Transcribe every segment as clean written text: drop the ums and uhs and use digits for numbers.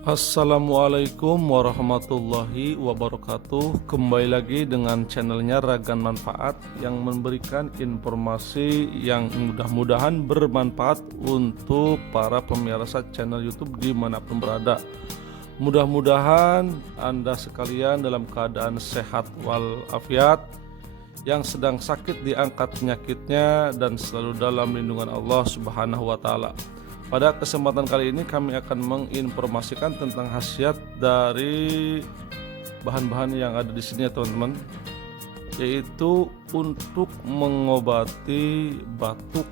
Assalamualaikum warahmatullahi wabarakatuh. Kembali lagi dengan channelnya Ragan Manfaat yang memberikan informasi yang mudah-mudahan bermanfaat untuk para pemirsa channel YouTube dimanapun berada. Mudah-mudahan Anda sekalian dalam keadaan sehat walafiat, yang sedang sakit diangkat penyakitnya dan selalu dalam lindungan Allah Subhanahu wa Ta'ala. Pada kesempatan kali ini kami akan menginformasikan tentang khasiat dari bahan-bahan yang ada di sini ya teman-teman, yaitu untuk mengobati batuk,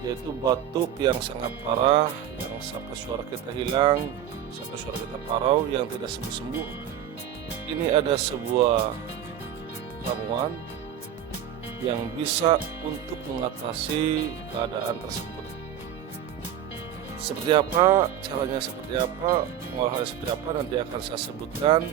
yaitu batuk yang sangat parah, yang sampai suara kita hilang, sampai suara kita parau, yang tidak sembuh-sembuh. Ini ada sebuah ramuan yang bisa untuk mengatasi keadaan tersebut. Seperti apa caranya, seperti apa pengolahannya, seperti apa nanti akan saya sebutkan.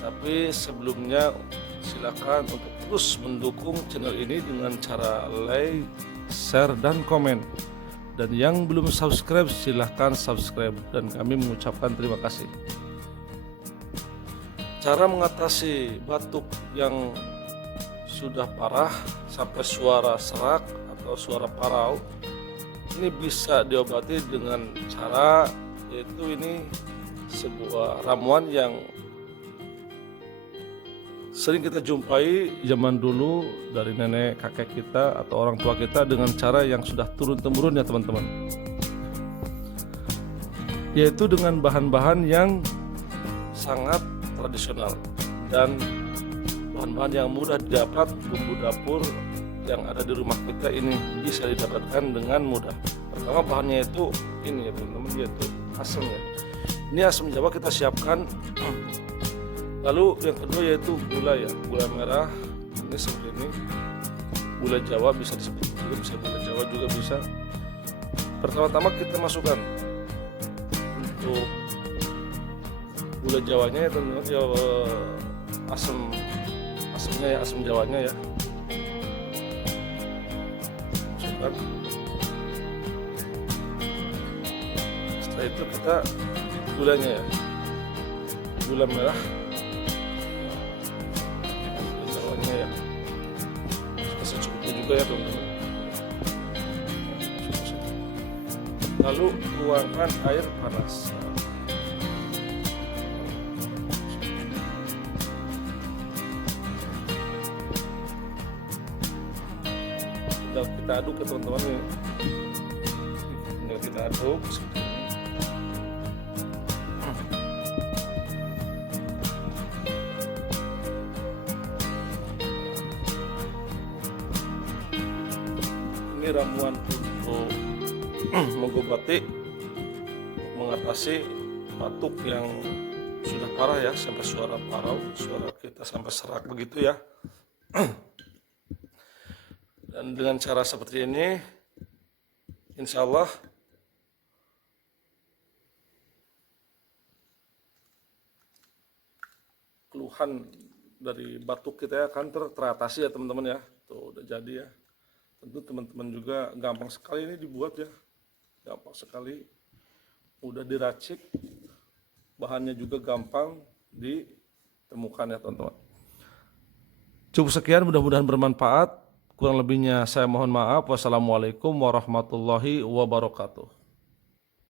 Tapi sebelumnya silakan untuk terus mendukung channel ini dengan cara like, share, dan komen. Dan yang belum subscribe silahkan subscribe, dan kami mengucapkan terima kasih. Cara mengatasi batuk yang sudah parah sampai suara serak atau suara parau, ini bisa diobati dengan cara, yaitu ini sebuah ramuan yang sering kita jumpai zaman dulu dari nenek kakek kita atau orang tua kita dengan cara yang sudah turun-temurun ya teman-teman, yaitu dengan bahan-bahan yang sangat tradisional dan bahan-bahan yang mudah didapat. Bumbu dapur yang ada di rumah kita ini bisa didapatkan dengan mudah. Pertama bahannya itu ini ya teman-teman, yaitu asam ya. Ini asam Jawa kita siapkan. Lalu yang kedua yaitu gula ya, gula merah. Ini seperti ini. Gula Jawa bisa disebut juga, bisa gula Jawa juga bisa. Pertama-tama kita masukkan untuk gula Jawanya ya teman-teman, ya, asamnya ya, asam Jawanya ya. Setelah itu kita gulanya ya, gula merah, Jawanya ya, secukupnya juga ya teman-teman. Lalu tuangkan air panas. Kita aduk ya teman-teman, tinggal kita aduk seperti ini. Ini ramuan untuk mengobati, mengatasi batuk yang sudah parah ya, sampai suara parau, suara kita sampai serak begitu ya. Dan dengan cara seperti ini, insya Allah keluhan dari batuk kita akan teratasi ya teman-teman ya. Tuh udah jadi ya. Tentu teman-teman juga gampang sekali ini dibuat ya, gampang sekali, mudah diracik, bahannya juga gampang ditemukan ya teman-teman. Cukup sekian, mudah-mudahan bermanfaat. Kurang lebihnya saya mohon maaf. Wassalamualaikum warahmatullahi wabarakatuh.